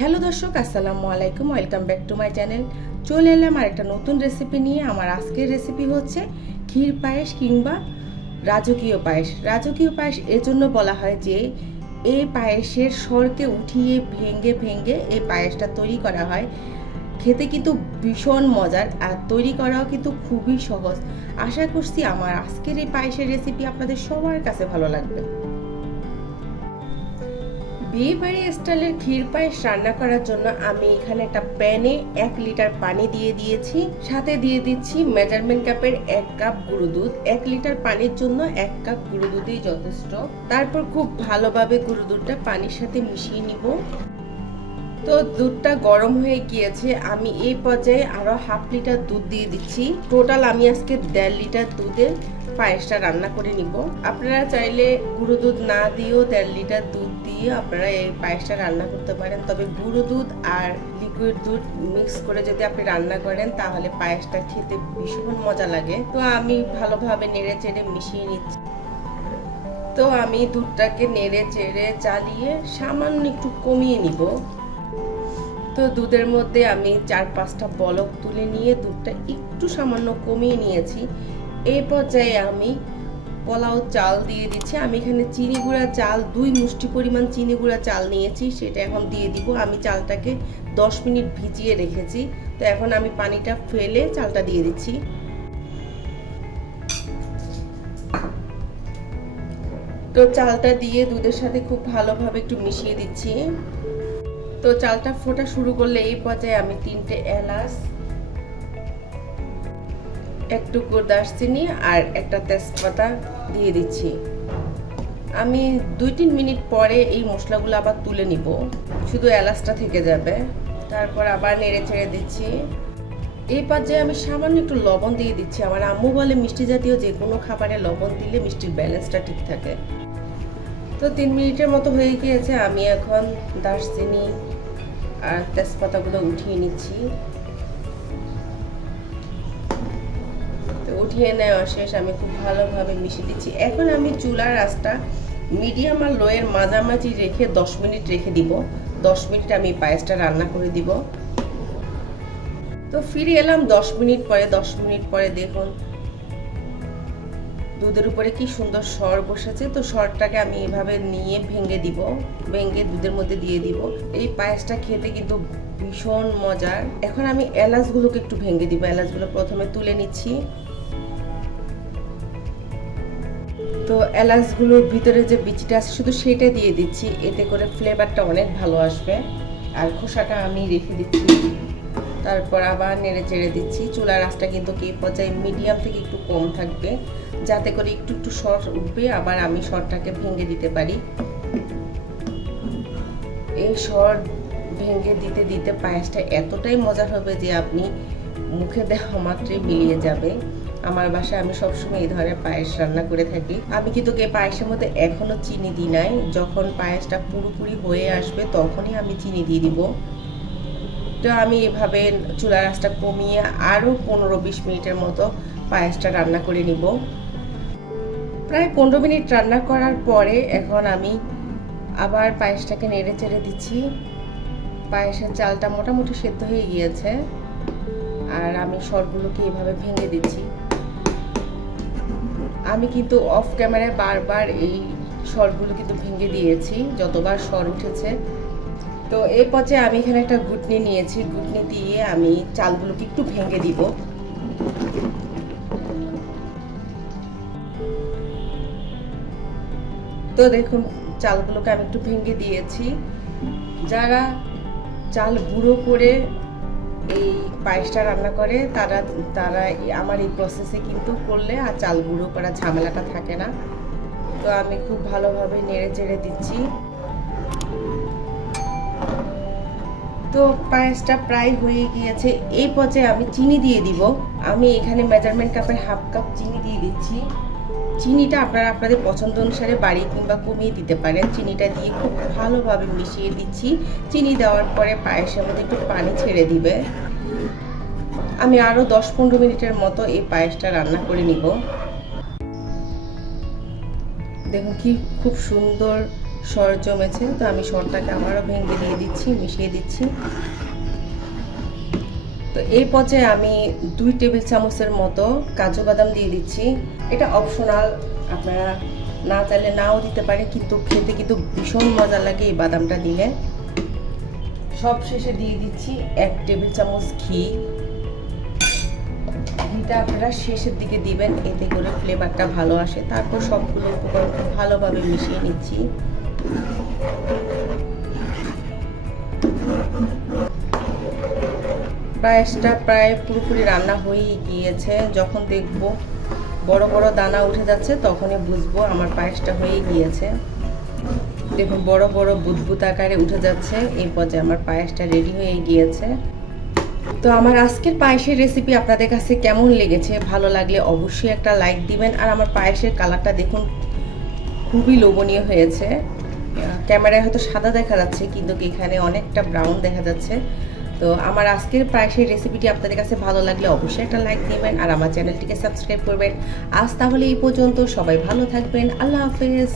Hello দর্শক, আসসালামু আলাইকুম, welcome back to my channel. চলে এলাম আর একটা নতুন রেসিপি নিয়ে। আমার আজকের রেসিপি হচ্ছে ক্ষীর পায়েস কিংবা রাজকীয় পায়েস। রাজকীয় পায়েস এজন্য বলা হয় যে এই পায়েসের স্বরকে উঠিয়ে ভেঙে ভেঙে এই পায়েসটা তৈরি করা হয়। খেতে কিন্তু ভীষণ মজার আর তৈরি করাও কিন্তু খুবই সহজ। আশা করছি আমার আজকের এই পায়েসের রেসিপি আপনাদের সবার কাছে ভালো লাগবে। বিয়ে বাড়ি স্টাইলের ক্ষীর পায়েস রান্না করার জন্য আমি এখানে একটা প্যানে এক লিটার পানি দিয়ে দিয়েছি। সাথে দিয়ে দিচ্ছি মেজারমেন্ট কাপের এক কাপ গুঁড়ো দুধ। এক লিটার পানির জন্য এক কাপ গুঁড়ো দুধই যথেষ্ট। তারপর খুব ভালোভাবে গুঁড়ো দুধটা পানির সাথে মিশিয়ে নিব। তো দুধটা গরম হয়ে গিয়েছে, আমি এই পর্যায়ে আরও হাফ লিটার দুধ দিয়ে দিচ্ছি। টোটাল আমি আজকে দেড় লিটার দুধে পায়েসটা রান্না করে নিব। আপনারা চাইলে গুঁড়ো দুধ না দিয়েও দেড় লিটার দুধ দিয়ে আপনারা এই পায়েসটা রান্না করতে পারেন। তবে গুঁড়ো দুধ আর লিকুইড দুধ মিক্স করে যদি আপনি রান্না করেন, তাহলে পায়েসটা খেতে ভীষণ মজা লাগে। তো আমি ভালোভাবে নেড়ে চেড়ে মিশিয়ে নিচ্ছি। তো আমি দুধটাকে নেড়ে চেড়ে চালিয়ে সামান্য একটু কমিয়ে নিব। তো দুধের মধ্যে আমি চার পাঁচটা বলক তুলে নিয়ে দুধটা একটু সামান্য কমিয়ে নিয়েছি। এই পর্যায়ে আমি পোলাও চাল দিয়ে দিচ্ছি। আমি এখানে চিনি গুঁড়া চাল, দুই মুষ্টি পরিমাণ চিনি গুঁড়া চাল নিয়েছি, সেটা এখন দিয়ে দিব। আমি চালটাকে দশ মিনিট ভিজিয়ে রেখেছি। তো এখন আমি পানিটা ফেলে চালটা দিয়ে দিচ্ছি। তো চালটা দিয়ে দুধের সাথে খুব ভালোভাবে একটু মিশিয়ে দিচ্ছি। তো চালটা ফোটা শুরু করলে এই পর্যায়ে আমি তিনটে এলাচ, একটু দারচিনি আর একটা তেজপাতা দিয়ে দিচ্ছি। আমি দুই তিন মিনিট পরে এই মশলাগুলো আবার তুলে নিব। শুধু এলাচটা থেকে যাবে। তারপর আবার নেড়ে ছেড়ে দিচ্ছি। এই পর্যায়ে আমি সামান্য একটু লবণ দিয়ে দিচ্ছি। আমার আম্মু বলে মিষ্টি জাতীয় যে কোনো খাবারে লবণ দিলে মিষ্টির ব্যালেন্সটা ঠিক থাকে। তো তিন মিনিটের মতো হয়ে গিয়েছে। আমি এখন দারচিনি আর তেজপাতাগুলো উঠিয়ে নিচ্ছি। উঠিয়ে নেওয়া শেষ, আমি খুব ভালোভাবে মিশিয়ে দিচ্ছি। এখন আমি চুলার আঁচটা মিডিয়াম আর লোয়ের মাঝামাঝি রেখে দশ মিনিট রেখে দিব। দশ মিনিট আমি পায়েসটা রান্না করে দিব। তো ফিরে এলাম দশ মিনিট পরে, দশ মিনিট পরে দেখুন দুধের উপরে কি সুন্দর সর বসেছে? তো সরটাকে আমি এভাবে নিয়ে ভেঙে দিব, ভেঙে দুধের মধ্যে দিয়ে দিব। এই পায়েসটা খেতে কিন্তু ভীষণ মজার। এখন আমি এলাচগুলোকে একটু ভেঙে দিব। এলাচগুলো প্রথমে তুলে নিচ্ছি। তো এলাচগুলোর ভিতরে যে বিচিটা আছে, শুধু সেটা দিয়ে দিচ্ছি। এতে করে ফ্লেভারটা অনেক ভালো আসবে। আর খোসাটা আমি রেখে দিচ্ছি। তারপর আবার নেড়ে চেড়ে দিচ্ছি। চুলার আঁচটা কিন্তু কি পর্যায়ে মিডিয়াম থেকে একটু কম থাকবে। যাতে করে একটু একটু সর উঠবে, আবার আমি সরটাকে ভেঙে দিতে পারি। এই সর ভেঙে দিতে দিতে পায়েসটা এতটাই মজার হবে যে আপনি মুখে দেওয়া মাত্রই মিলিয়ে যাবে। আমার বাসায় আমি সবসময় এই ধরনের পায়েস রান্না করে থাকি। আমি কিন্তু এই পায়েসের মধ্যে এখনও চিনি দিই নাই। যখন পায়েসটা পুরোপুরি হয়ে আসবে, তখনই আমি চিনি দিয়ে দিব। তো আমি এভাবে চুলার আঁচটা কমিয়ে আরও পনেরো বিশ মিনিটের মতো পায়েসটা রান্না করে নিব। প্রায় পনেরো মিনিট রান্না করার পরে এখন আমি আবার পায়েসটাকে নেড়ে চেড়ে দিচ্ছি। পায়েসের চালটা মোটামুটি সেদ্ধ হয়ে গিয়েছে। আর আমি সরগুলোকে এভাবে ভেঙে দিচ্ছি। আমি কিন্তু অফ ক্যামেরায় বারবার এই সরগুলো কিন্তু ভেঙে দিয়েছি। যতবার সর উঠেছে তো এই পর্যায়ে আমি এখানে একটা গুটনি নিয়েছি। গুটনি দিয়ে আমি চালগুলোকে একটু ভেঙে দিব। তো দেখুন, চালগুলোকে আমি একটু ভেঙে দিয়েছি। যারা চাল গুঁড়ো করে এই পায়েসটা রান্না করে, তারা তারা আমার এই প্রসেসে কিন্তু করলে আর চাল গুঁড়ো করার ঝামেলাটা থাকে না। তো আমি খুব ভালোভাবে নেড়ে চেড়ে দিচ্ছি। তো পায়েসটা প্রায় হয়ে গিয়েছে। এই পর্যায়ে আমি চিনি দিয়ে দিব। আমি এখানে মেজারমেন্ট কাপের হাফ কাপ চিনি দিয়ে দিচ্ছি। চিনিটা আপনারা আপনাদের পছন্দ অনুসারে বাড়িয়ে কিংবা কমিয়ে দিতে পারেন। চিনিটা দিয়ে খুব ভালোভাবে মিশিয়ে দিচ্ছি। চিনি দেওয়ার পরে পায়েসের মধ্যে একটু পানি ছেড়ে দিবে। আমি আরও দশ পনেরো মিনিটের মতো এই পায়েসটা রান্না করে নিব। দেখুন কি খুব সুন্দর সর জমেছে, তো আমি সরটাকে আবারও ভেঙে দিয়ে দিচ্ছি, মিশিয়ে দিচ্ছি। তো এই পর্যায়ে আমি দুই টেবিল চামচের মতো কাজু বাদাম দিয়ে দিচ্ছি। এটা অপশনাল আপনারা না চাইলে নাও দিতে পারে কিন্তু খেতে কিন্তু ভীষণ মজা লাগে এই বাদামটা দিলে। সব শেষে দিয়ে দিচ্ছি এক টেবিল চামচ ঘি। ঘিটা আপনারা শেষের দিকে দিবেন, এতে করে ফ্লেভারটা ভালো আসে। তারপর সবগুলো উপকরণ ভালোভাবে মিশিয়ে নিচ্ছি। পায়েসটা প্রায় পুরোপুরি রান্না হয়েই গিয়েছে। যখন দেখব বড় বড় দানা উঠে যাচ্ছে, তখনই বুঝব আমার পায়েসটা হয়ে গিয়েছে। দেখুন, বড় বড় বুদবুদ আকারে উঠে যাচ্ছে, এই পর্যায়ে আমার পায়েসটা রেডি হয়ে গিয়েছে। তো আমার আজকের পায়েসের রেসিপি আপনাদের কাছে কেমন লেগেছে, ভালো লাগলে অবশ্যই একটা লাইক দিবেন। আর আমার পায়েসের কালারটা দেখুন, খুবই লোভনীয় হয়েছে। ক্যামেরায় হয়তো সাদা দেখা যাচ্ছে, কিন্তু এখানে অনেকটা ব্রাউন দেখা যাচ্ছে। তো আমার আজকের প্রায় সেই রেসিপিটি আপনাদের কাছে ভালো লাগলে অবশ্যই একটা লাইক দেবেন আর আমার চ্যানেলটিকে সাবস্ক্রাইব করবেন। আজ তাহলে এই পর্যন্ত সবাই ভালো থাকবেন। আল্লাহ হাফেজ।